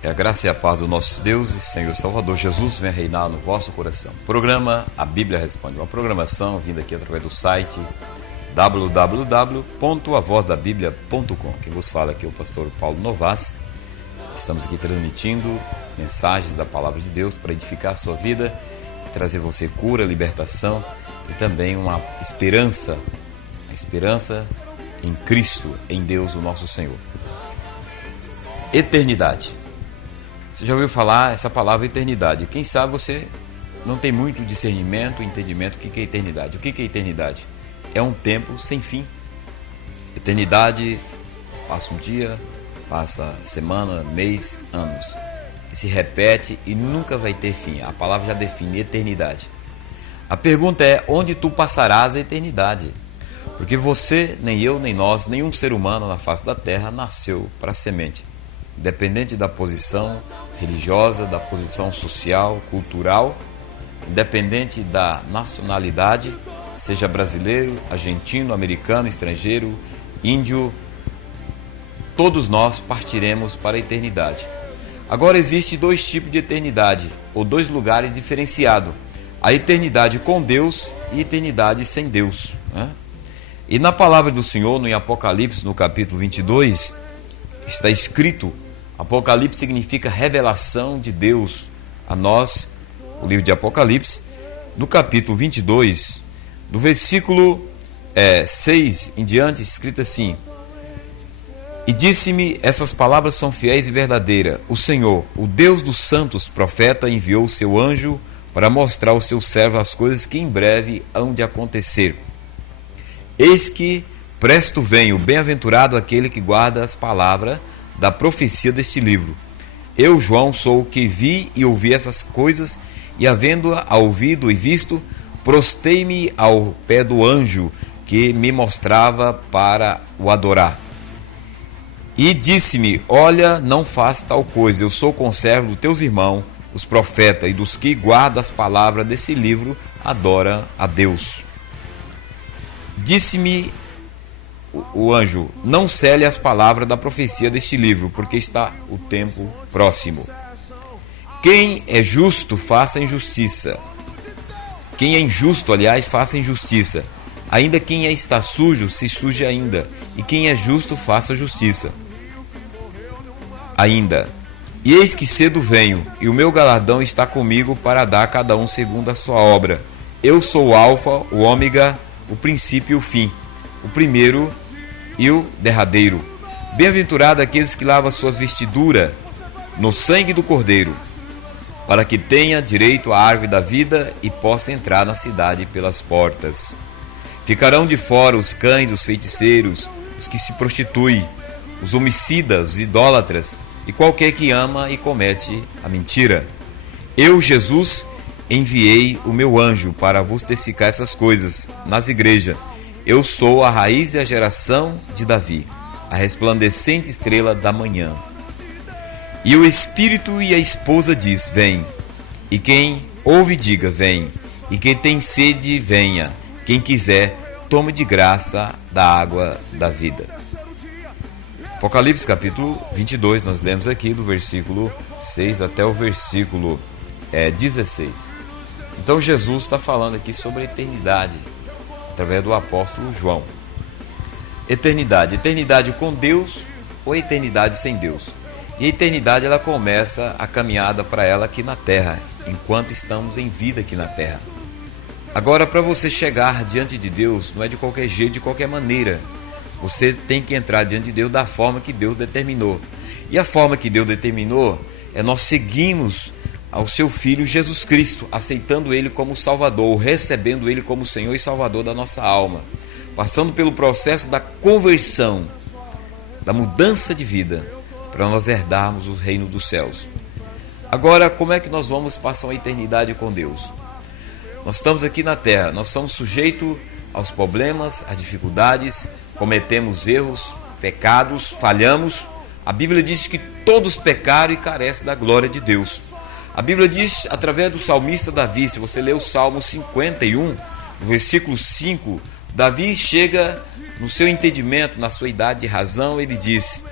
Que a graça e a paz do nosso Deus e Senhor Salvador Jesus venha reinar no vosso coração. Programa A Bíblia Responde. Uma programação vinda aqui através do site www.avozdabiblia.com. Quem vos fala aqui é o pastor Paulo Novas. Estamos aqui transmitindo mensagens da Palavra de Deus para edificar a sua vida, trazer você cura, libertação e também uma esperança. A esperança em Cristo, em Deus, o nosso Senhor. Eternidade. Você já ouviu falar essa palavra eternidade? Quem sabe você não tem muito discernimento, entendimento do que é eternidade. O que é eternidade? É um tempo sem fim. Eternidade passa um dia, passa semana, mês, anos. E se repete e nunca vai ter fim. A palavra já define eternidade. A pergunta é, onde tu passarás a eternidade? Porque você, nem eu, nem nós, nenhum ser humano na face da terra nasceu para semente. Independente da posição religiosa, da posição social, cultural, independente da nacionalidade, seja brasileiro, argentino, americano, estrangeiro, índio, todos nós partiremos para a eternidade. Agora existem dois tipos de eternidade, ou dois lugares diferenciados. A eternidade com Deus e a eternidade sem Deus, né? E na palavra do Senhor, no Apocalipse, no capítulo 22, está escrito, Apocalipse significa revelação de Deus a nós, o livro de Apocalipse, no capítulo 22, do versículo 6 em diante, escrito assim: E disse-me, essas palavras são fiéis e verdadeiras. O Senhor, o Deus dos santos profetas, enviou o seu anjo para mostrar ao seu servo as coisas que em breve hão de acontecer. Eis que presto venho, bem-aventurado aquele que guarda as palavras da profecia deste livro. Eu, João, sou o que vi e ouvi essas coisas, e havendo-a ouvido e visto, prostei-me ao pé do anjo que me mostrava para o adorar. E disse-me, olha, não faz tal coisa, eu sou conservo dos teus irmãos, os profetas, e dos que guardam as palavras desse livro, adora a Deus. Disse-me o anjo, não cele as palavras da profecia deste livro, porque está o tempo próximo. Quem é justo, faça injustiça. Quem é injusto, aliás, faça injustiça. Ainda quem está sujo, se suje ainda. E quem é justo, faça justiça. Ainda. E eis que cedo venho, e o meu galardão está comigo para dar a cada um segundo a sua obra. Eu sou o Alfa, o Ômega, o princípio e o fim, o primeiro e o derradeiro. Bem-aventurado aqueles que lavam suas vestiduras no sangue do Cordeiro, para que tenha direito à árvore da vida e possa entrar na cidade pelas portas. Ficarão de fora os cães, os feiticeiros, os que se prostituem, os homicidas, os idólatras e qualquer que ama e comete a mentira. Eu, Jesus, enviei o meu anjo para vos testificar essas coisas nas igrejas. Eu sou a raiz e a geração de Davi, a resplandecente estrela da manhã. E o Espírito e a esposa diz, vem. E quem ouve, diga, vem. E quem tem sede, venha. Quem quiser, tome de graça da água da vida. Apocalipse capítulo 22, nós lemos aqui do versículo 6 até o versículo 16. Então Jesus está falando aqui sobre a eternidade, através do apóstolo João. Eternidade. Eternidade com Deus ou eternidade sem Deus? E a eternidade, ela começa a caminhada para ela aqui na terra, enquanto estamos em vida aqui na terra. Agora, para você chegar diante de Deus, não é de qualquer jeito, de qualquer maneira. Você tem que entrar diante de Deus da forma que Deus determinou. E a forma que Deus determinou é nós seguimos ao seu Filho Jesus Cristo, aceitando Ele como Salvador, recebendo Ele como Senhor e Salvador da nossa alma, passando pelo processo da conversão, da mudança de vida, para nós herdarmos o reino dos céus. Agora, como é que nós vamos passar uma eternidade com Deus? Nós estamos aqui na terra, nós somos sujeitos aos problemas, às dificuldades, cometemos erros, pecados, falhamos. A Bíblia diz que todos pecaram e carecem da glória de Deus. A Bíblia diz, através do salmista Davi, se você ler o Salmo 51, no versículo 5, Davi chega no seu entendimento, na sua idade de razão, ele diz: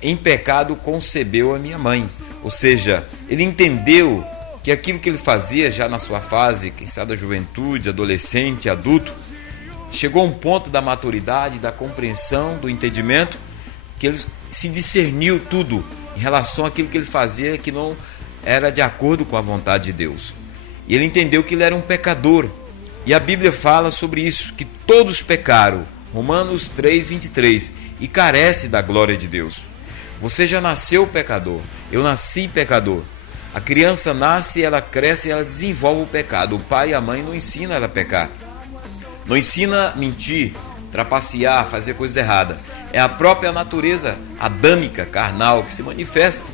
em pecado concebeu a minha mãe. Ou seja, ele entendeu que aquilo que ele fazia já na sua fase, quem sabe da juventude, adolescente, adulto, chegou a um ponto da maturidade, da compreensão, do entendimento, que ele se discerniu tudo em relação àquilo que ele fazia que não era de acordo com a vontade de Deus. E ele entendeu que ele era um pecador. E a Bíblia fala sobre isso, que todos pecaram, Romanos 3:23, e carece da glória de Deus. Você já nasceu pecador, eu nasci pecador. A criança nasce, ela cresce e ela desenvolve o pecado. O pai e a mãe não ensinam ela a pecar. Não ensina a mentir, trapacear, fazer coisa errada. É a própria natureza adâmica, carnal, que se manifesta.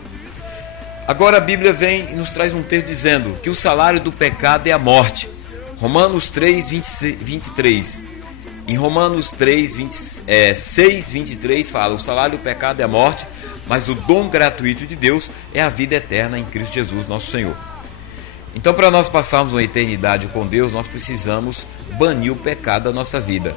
Agora a Bíblia vem e nos traz um texto dizendo que o salário do pecado é a morte. Romanos 3:23. Em Romanos 6:23 fala: o salário do pecado é a morte, mas o dom gratuito de Deus é a vida eterna em Cristo Jesus, nosso Senhor. Então, para nós passarmos uma eternidade com Deus, nós precisamos banir o pecado da nossa vida.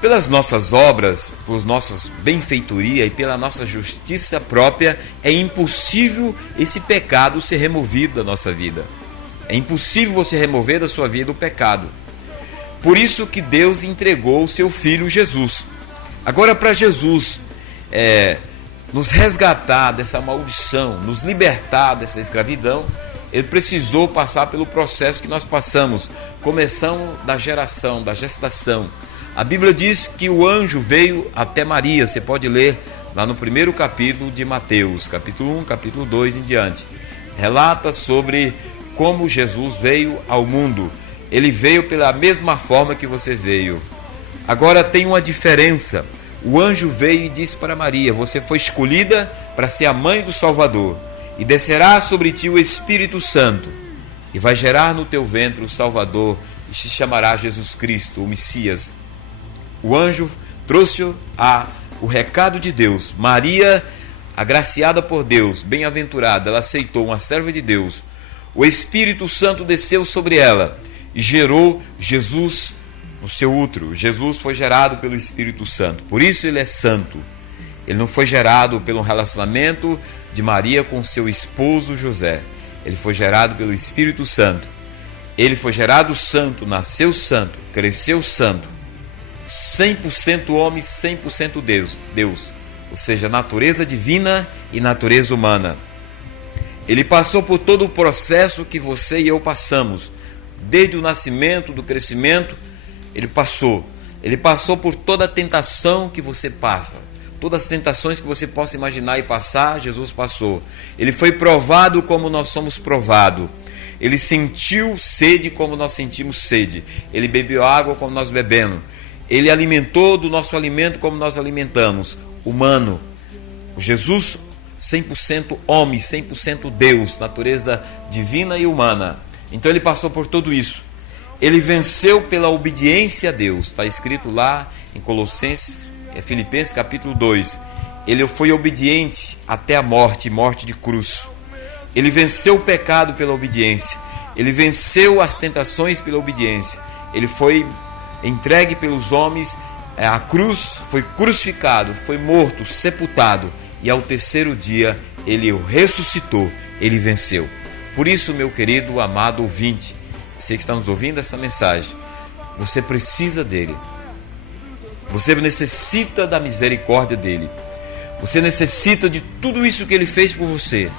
Pelas nossas obras, por nossas benfeitorias e pela nossa justiça própria, é impossível esse pecado ser removido da nossa vida. É impossível você remover da sua vida o pecado. Por isso que Deus entregou o seu Filho Jesus. Agora, para Jesus nos resgatar dessa maldição, nos libertar dessa escravidão, ele precisou passar pelo processo que nós passamos, começando da geração, da gestação. A Bíblia diz que o anjo veio até Maria, você pode ler lá no primeiro capítulo de Mateus, capítulo 1, capítulo 2 em diante. Relata sobre como Jesus veio ao mundo. Ele veio pela mesma forma que você veio. Agora tem uma diferença. O anjo veio e disse para Maria: você foi escolhida para ser a mãe do Salvador, e descerá sobre ti o Espírito Santo, e vai gerar no teu ventre o Salvador, e se chamará Jesus Cristo, o Messias. O anjo trouxe o recado de Deus. Maria, agraciada por Deus, bem-aventurada, ela aceitou, uma serva de Deus. O Espírito Santo desceu sobre ela e gerou Jesus no seu útero. Jesus foi gerado pelo Espírito Santo, por isso ele é santo. Ele não foi gerado pelo relacionamento de Maria com seu esposo José. Ele foi gerado pelo Espírito Santo. Ele foi gerado santo, nasceu santo, cresceu santo. 100% homem, 100% Deus. Ou seja, natureza divina e natureza humana. Ele passou por todo o processo que você e eu passamos. Desde o nascimento, do crescimento, ele passou. Ele passou por toda a tentação que você passa. Todas as tentações que você possa imaginar e passar, Jesus passou. Ele foi provado como nós somos provados. Ele sentiu sede como nós sentimos sede. Ele bebeu água como nós bebemos. Ele alimentou do nosso alimento como nós alimentamos. Humano. Jesus, 100% homem, 100% Deus, natureza divina e humana. Então ele passou por tudo isso. Ele venceu pela obediência a Deus. Está escrito lá em Filipenses capítulo 2. Ele foi obediente até a morte, morte de cruz. Ele venceu o pecado pela obediência. Ele venceu as tentações pela obediência. Ele foi entregue pelos homens à cruz, foi crucificado, foi morto, sepultado, e ao terceiro dia ele ressuscitou, ele venceu. Por isso, meu querido, amado ouvinte, você que está nos ouvindo essa mensagem, você precisa dele. Você necessita da misericórdia dele. Você necessita de tudo isso que ele fez por você,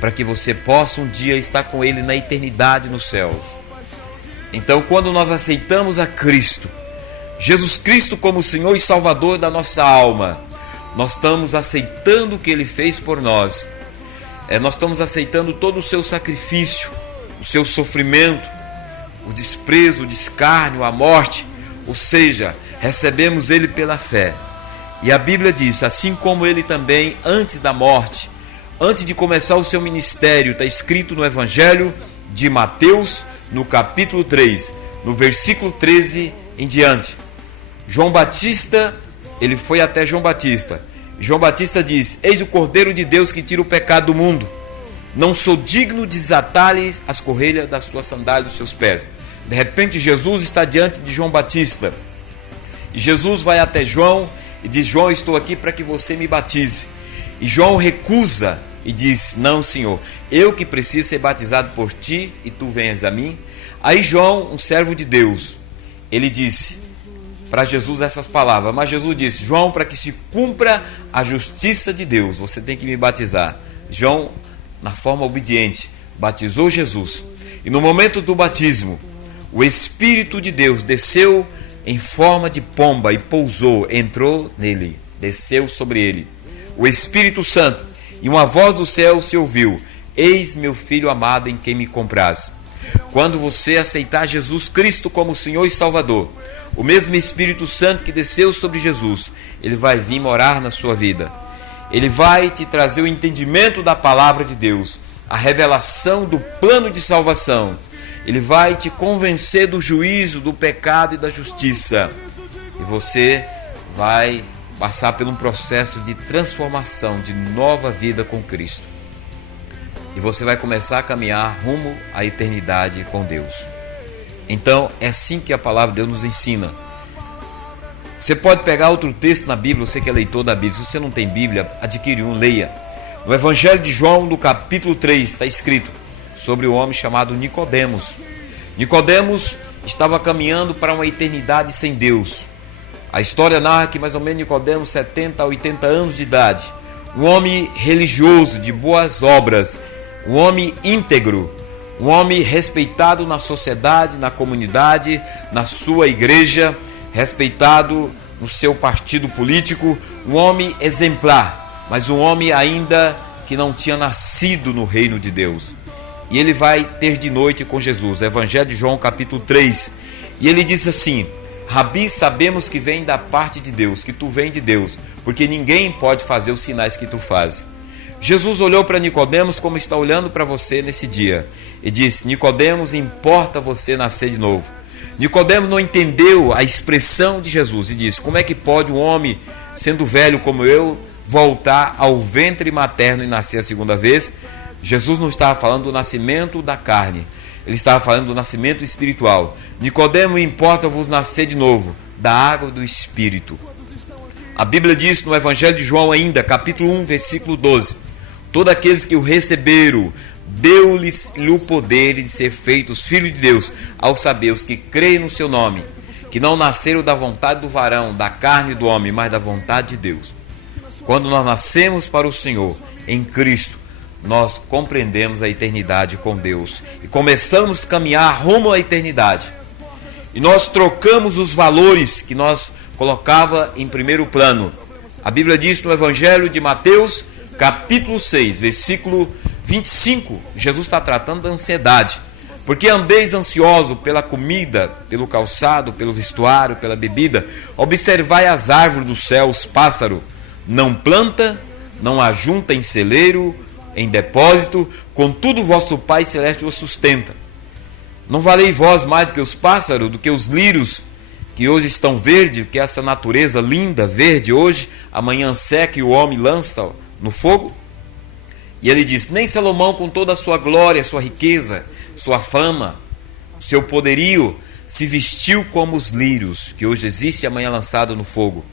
para que você possa um dia estar com ele na eternidade nos céus. Então, quando nós aceitamos a Cristo, Jesus Cristo como Senhor e Salvador da nossa alma, nós estamos aceitando o que ele fez por nós. Nós estamos aceitando todo o seu sacrifício, o seu sofrimento, o desprezo, o descárnio, a morte. Ou seja, recebemos ele pela fé. E a Bíblia diz, assim como ele também, antes da morte, antes de começar o seu ministério, está escrito no Evangelho de Mateus, no capítulo 3, no versículo 13 em diante. João Batista, ele foi até João Batista. João Batista diz: eis o Cordeiro de Deus que tira o pecado do mundo. Não sou digno de desatar-lhes as correias das suas sandálias dos seus pés. De repente Jesus está diante de João Batista. E Jesus vai até João e diz: João, estou aqui para que você me batize. E João recusa e diz: não, Senhor, eu que preciso ser batizado por ti e tu venhas a mim. Aí João, um servo de Deus, ele disse para Jesus essas palavras, mas Jesus disse: João, para que se cumpra a justiça de Deus, você tem que me batizar. João, na forma obediente, batizou Jesus. E no momento do batismo, o Espírito de Deus desceu em forma de pomba e pousou, entrou nele, desceu sobre ele. O Espírito Santo, e uma voz do céu se ouviu: eis meu filho amado em quem me compraz. Quando você aceitar Jesus Cristo como Senhor e Salvador, o mesmo Espírito Santo que desceu sobre Jesus, ele vai vir morar na sua vida. Ele vai te trazer o entendimento da palavra de Deus, a revelação do plano de salvação. Ele vai te convencer do juízo, do pecado e da justiça. E você vai passar por um processo de transformação, de nova vida com Cristo. E você vai começar a caminhar rumo à eternidade com Deus. Então, é assim que a palavra de Deus nos ensina. Você pode pegar outro texto na Bíblia, você que é leitor da Bíblia. Se você não tem Bíblia, adquire um, leia. No Evangelho de João, no capítulo 3, está escrito sobre o homem chamado Nicodemos. Nicodemos estava caminhando para uma eternidade sem Deus. A história narra que mais ou menos Nicodemos, 70 a 80 anos de idade, um homem religioso, de boas obras, um homem íntegro, um homem respeitado na sociedade, na comunidade, na sua igreja, respeitado no seu partido político, um homem exemplar, mas um homem ainda que não tinha nascido no reino de Deus. E ele vai ter de noite com Jesus, Evangelho de João capítulo 3, e ele diz assim: Rabi, sabemos que vem da parte de Deus, que tu vem de Deus, porque ninguém pode fazer os sinais que tu fazes. Jesus olhou para Nicodemos como está olhando para você nesse dia e disse: Nicodemos, importa você nascer de novo. Nicodemos não entendeu a expressão de Jesus e disse: como é que pode um homem, sendo velho como eu, voltar ao ventre materno e nascer a segunda vez? Jesus não estava falando do nascimento da carne, ele estava falando do nascimento espiritual. Nicodemo, importa vos nascer de novo, da água do Espírito. A Bíblia diz no Evangelho de João ainda, capítulo 1, versículo 12: todos aqueles que o receberam, deu-lhes o poder de ser feitos filhos de Deus, ao saber os que creem no seu nome, que não nasceram da vontade do varão, da carne do homem, mas da vontade de Deus. Quando nós nascemos para o Senhor, em Cristo, nós compreendemos a eternidade com Deus e começamos a caminhar rumo à eternidade. E nós trocamos os valores que nós colocava em primeiro plano. A Bíblia diz no Evangelho de Mateus, capítulo 6, versículo 25, Jesus está tratando da ansiedade. Porque andeis ansioso pela comida, pelo calçado, pelo vestuário, pela bebida. Observai as árvores do céu, os pássaros. Não planta, não ajunta em celeiro, em depósito, contudo vosso Pai Celeste os sustenta. Não valei vós mais do que os pássaros, do que os lírios, que hoje estão verdes, que essa natureza linda, verde hoje, amanhã seca e o homem lança no fogo? E ele diz: nem Salomão com toda a sua glória, sua riqueza, sua fama, seu poderio, se vestiu como os lírios, que hoje existe e amanhã lançado no fogo.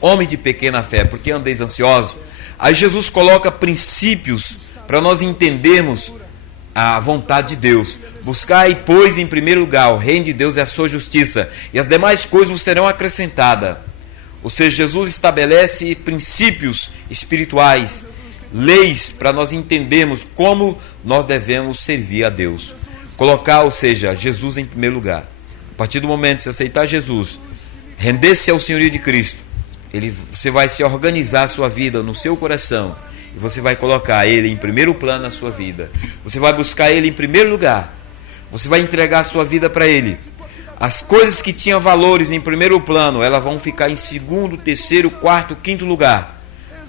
Homem de pequena fé, por que andeis ansiosos? Aí Jesus coloca princípios para nós entendermos a vontade de Deus. Buscai, pois, em primeiro lugar o reino de Deus e a sua justiça, e as demais coisas vos serão acrescentadas. Ou seja, Jesus estabelece princípios espirituais, leis para nós entendermos como nós devemos servir a Deus. Colocar, ou seja, Jesus em primeiro lugar. A partir do momento que você aceitar Jesus, render-se ao senhorio de Cristo, você vai se organizar a sua vida no seu coração e você vai colocar Ele em primeiro plano na sua vida. Você vai buscar Ele em primeiro lugar. Você vai entregar a sua vida para Ele. As coisas que tinham valores em primeiro plano, elas vão ficar em segundo, terceiro, quarto, quinto lugar.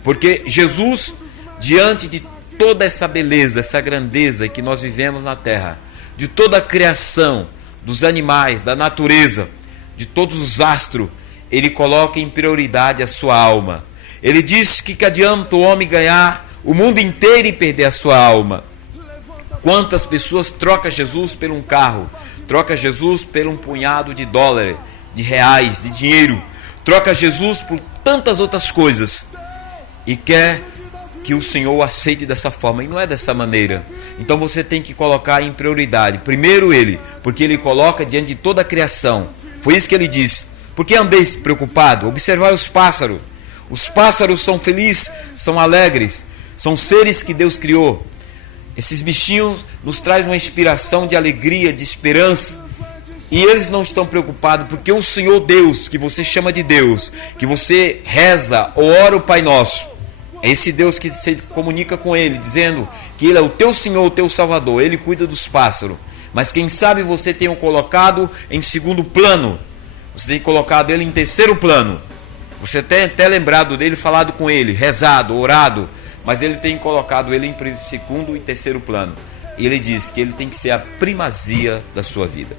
Porque Jesus, diante de toda essa beleza, essa grandeza que nós vivemos na terra, de toda a criação, dos animais, da natureza, de todos os astros, Ele coloca em prioridade a sua alma. Ele diz que adianta o homem ganhar o mundo inteiro e perder a sua alma. Quantas pessoas trocam Jesus por um carro, troca Jesus por um punhado de dólares, de reais, de dinheiro, troca Jesus por tantas outras coisas e quer que o Senhor o aceite dessa forma, e não é dessa maneira. Então você tem que colocar em prioridade primeiro Ele, porque Ele coloca diante de toda a criação. Foi isso que Ele disse: por que andeis preocupado? Observai os pássaros. Os pássaros são felizes, são alegres, são seres que Deus criou. Esses bichinhos nos trazem uma inspiração de alegria, de esperança. E eles não estão preocupados, porque o Senhor Deus, que você chama de Deus, que você reza ou ora o Pai Nosso, é esse Deus que você comunica com Ele, dizendo que Ele é o teu Senhor, o teu Salvador. Ele cuida dos pássaros. Mas quem sabe você tenha o colocado em segundo plano. Você tem colocado Ele em terceiro plano. Você tem até lembrado dele, falado com Ele, rezado, orado. Mas Ele tem colocado Ele em segundo e terceiro plano. E Ele diz que Ele tem que ser a primazia da sua vida,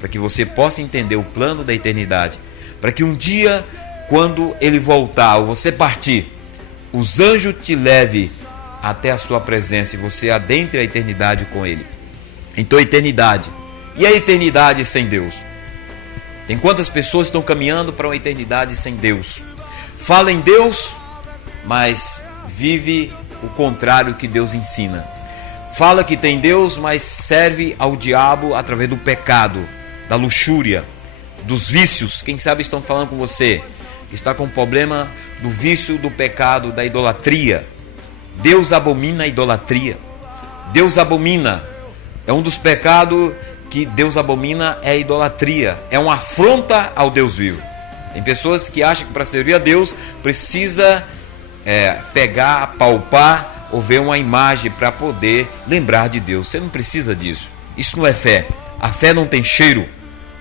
para que você possa entender o plano da eternidade, para que um dia, quando Ele voltar ou você partir, os anjos te levem até a sua presença e você adentre a eternidade com Ele. Então a eternidade. E a eternidade sem Deus? Tem quantas pessoas estão caminhando para uma eternidade sem Deus? Fala em Deus, mas vive o contrário que Deus ensina. Fala que tem Deus, mas serve ao diabo através do pecado, da luxúria, dos vícios. Quem sabe estão falando com você que está com problema do vício, do pecado, da idolatria. Deus abomina a idolatria. Deus abomina. É um dos pecados que Deus abomina, é a idolatria. É uma afronta ao Deus vivo. Tem pessoas que acham que para servir a Deus precisa pegar, apalpar ou ver uma imagem para poder lembrar de Deus. Você não precisa disso. Isso não é fé. A fé não tem cheiro.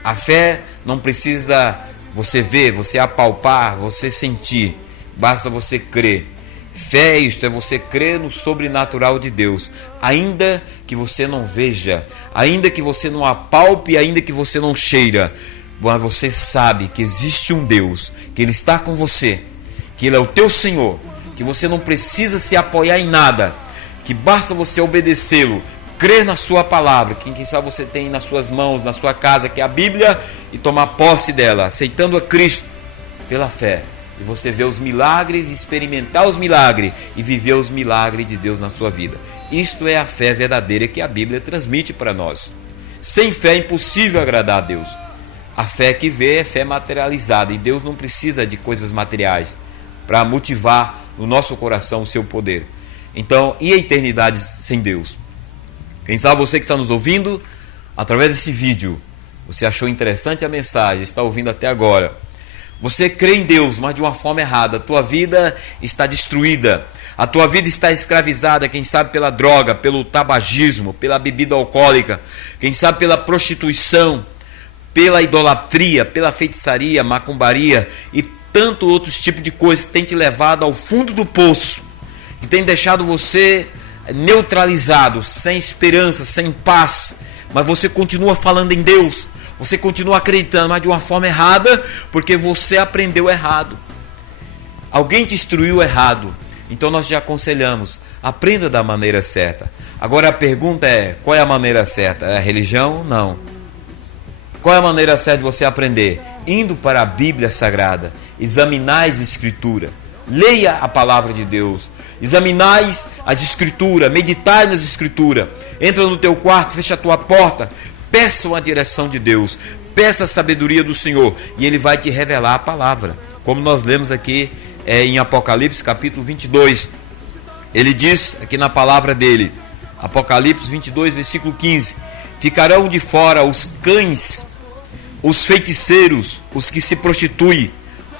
A fé não precisa você ver, você apalpar, você sentir. Basta você crer. Fé é isto, é você crer no sobrenatural de Deus. Ainda que você não veja, ainda que você não apalpe, ainda que você não cheira, mas você sabe que existe um Deus, que Ele está com você, que Ele é o teu Senhor, que você não precisa se apoiar em nada, que basta você obedecê-lo, crer na sua palavra, que quem sabe você tem nas suas mãos, na sua casa, que é a Bíblia, e tomar posse dela, aceitando a Cristo pela fé. E você vê os milagres, experimentar os milagres e viver os milagres de Deus na sua vida. Isto é a fé verdadeira que a Bíblia transmite para nós. Sem fé é impossível agradar a Deus. A fé que vê é fé materializada, e Deus não precisa de coisas materiais para motivar no nosso coração o seu poder. Então, e a eternidade sem Deus? Quem sabe você que está nos ouvindo através desse vídeo, você achou interessante a mensagem, está ouvindo até agora. Você crê em Deus, mas de uma forma errada. A tua vida está destruída. A tua vida está escravizada, quem sabe pela droga, pelo tabagismo, pela bebida alcoólica, quem sabe pela prostituição, pela idolatria, pela feitiçaria, macumbaria e tanto outros tipos de coisas que tem te levado ao fundo do poço, que tem deixado você neutralizado, sem esperança, sem paz. Mas você continua falando em Deus. Você continua acreditando, mas de uma forma errada, porque você aprendeu errado. Alguém te instruiu errado. Então nós te aconselhamos, aprenda da maneira certa. Agora a pergunta é, qual é a maneira certa? É a religião? Não. Qual é a maneira certa de você aprender? Indo para a Bíblia Sagrada, examinais a Escritura, leia a palavra de Deus, examinais as Escrituras, meditai nas Escrituras, entra no teu quarto, fecha a tua porta, peça uma direção de Deus, peça a sabedoria do Senhor e Ele vai te revelar a palavra. Como nós lemos aqui em Apocalipse capítulo 22, Ele diz aqui na palavra dele, Apocalipse 22 versículo 15, ficarão de fora os cães, os feiticeiros, os que se prostituem,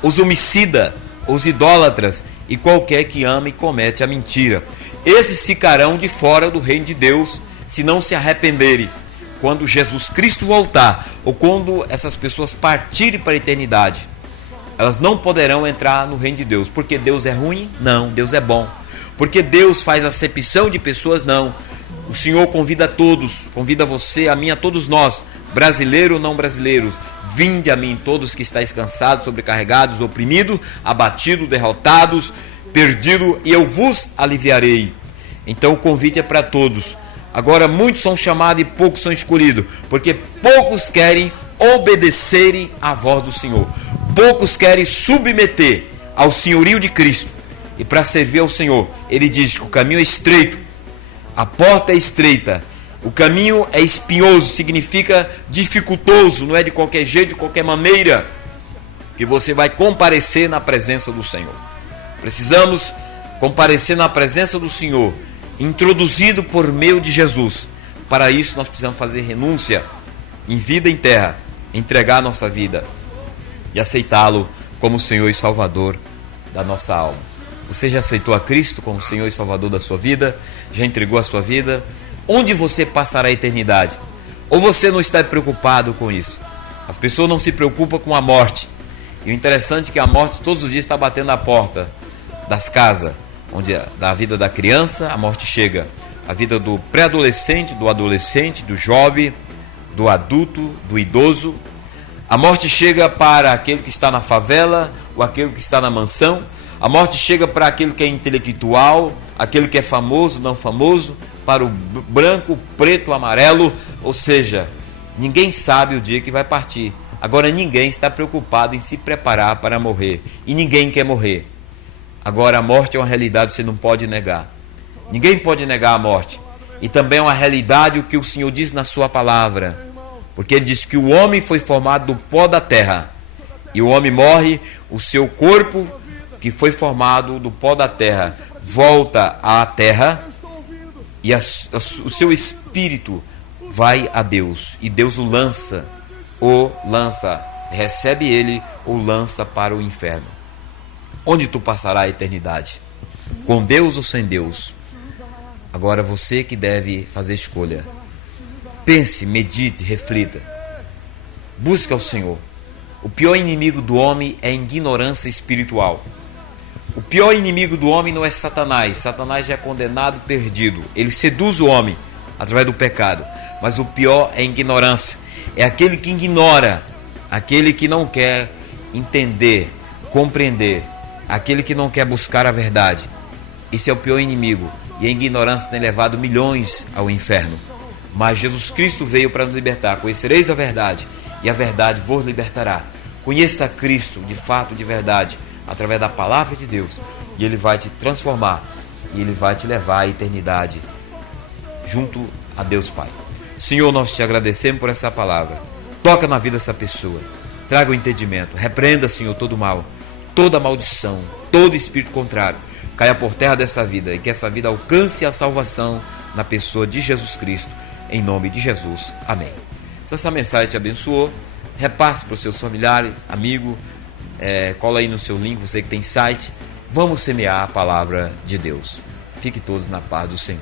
os homicidas, os idólatras e qualquer que ama e comete a mentira. Esses ficarão de fora do reino de Deus se não se arrependerem. Quando Jesus Cristo voltar, ou quando essas pessoas partirem para a eternidade, elas não poderão entrar no reino de Deus. Porque Deus é ruim? Não, Deus é bom. Porque Deus faz acepção de pessoas? Não. O Senhor convida a todos, convida você, a mim, a todos nós, brasileiros ou não brasileiros, vinde a mim todos que estáis cansados, sobrecarregados, oprimidos, abatidos, derrotados, perdidos, e eu vos aliviarei. Então o convite é para todos. Agora muitos são chamados e poucos são escolhidos, porque poucos querem obedecerem à voz do Senhor. poucos querem submeter ao senhorio de Cristo. E para servir ao Senhor, ele diz que o caminho é estreito, a porta é estreita, o caminho é espinhoso, significa dificultoso, não é de qualquer jeito, de qualquer maneira que você vai comparecer na presença do Senhor. Precisamos comparecer na presença do Senhor, introduzido por meio de Jesus. Para isso nós precisamos fazer renúncia em vida e em terra, entregar a nossa vida e aceitá-lo como Senhor e Salvador da nossa alma. Você já aceitou a Cristo como Senhor e Salvador da sua vida? Já entregou a sua vida? Onde você passará a eternidade? Ou você não está preocupado com isso? As pessoas não se preocupam com a morte. E o interessante é que a morte todos os dias está batendo na porta das casas, onde da vida da criança a morte chega. A vida do pré-adolescente, do adolescente, do jovem, do adulto, do idoso. A morte chega para aquele que está na favela ou aquele que está na mansão. A morte chega para aquele que é intelectual, aquele que é famoso, não famoso, para o branco, preto, amarelo. Ou seja, ninguém sabe o dia que vai partir. Agora ninguém está preocupado em se preparar para morrer. E ninguém quer morrer. Agora a morte é uma realidade que você não pode negar. Ninguém pode negar a morte. E também é uma realidade o que o Senhor diz na sua palavra. Porque ele diz que o homem foi formado do pó da terra. E o homem morre, o seu corpo que foi formado do pó da terra volta à terra. E o seu espírito vai a Deus. E Deus o lança, recebe ele ou lança para o inferno. Onde tu passará a eternidade? Com Deus ou sem Deus? Agora você que deve fazer escolha. Pense, medite, reflita. Busque ao Senhor. O pior inimigo do homem é a ignorância espiritual. O pior inimigo do homem não é Satanás. Satanás já é condenado, perdido. Ele seduz o homem através do pecado. Mas o pior é a ignorância. É aquele que ignora, aquele que não quer entender, compreender, aquele que não quer buscar a verdade. Esse é o pior inimigo. E a ignorância tem levado milhões ao inferno. Mas Jesus Cristo veio para nos libertar. Conhecereis a verdade, e a verdade vos libertará. Conheça Cristo de fato, de verdade, através da palavra de Deus. E Ele vai te transformar. E Ele vai te levar à eternidade junto a Deus Pai. Senhor, nós te agradecemos por essa palavra. Toca na vida dessa pessoa. Traga o entendimento. Repreenda, Senhor, todo mal, toda maldição, todo espírito contrário. Caia por terra dessa vida e que essa vida alcance a salvação na pessoa de Jesus Cristo. Em nome de Jesus. Amém. Se essa mensagem te abençoou, repasse para os seus familiares, amigos, cola aí no seu link, você que tem site. Vamos semear a palavra de Deus. Fique todos na paz do Senhor.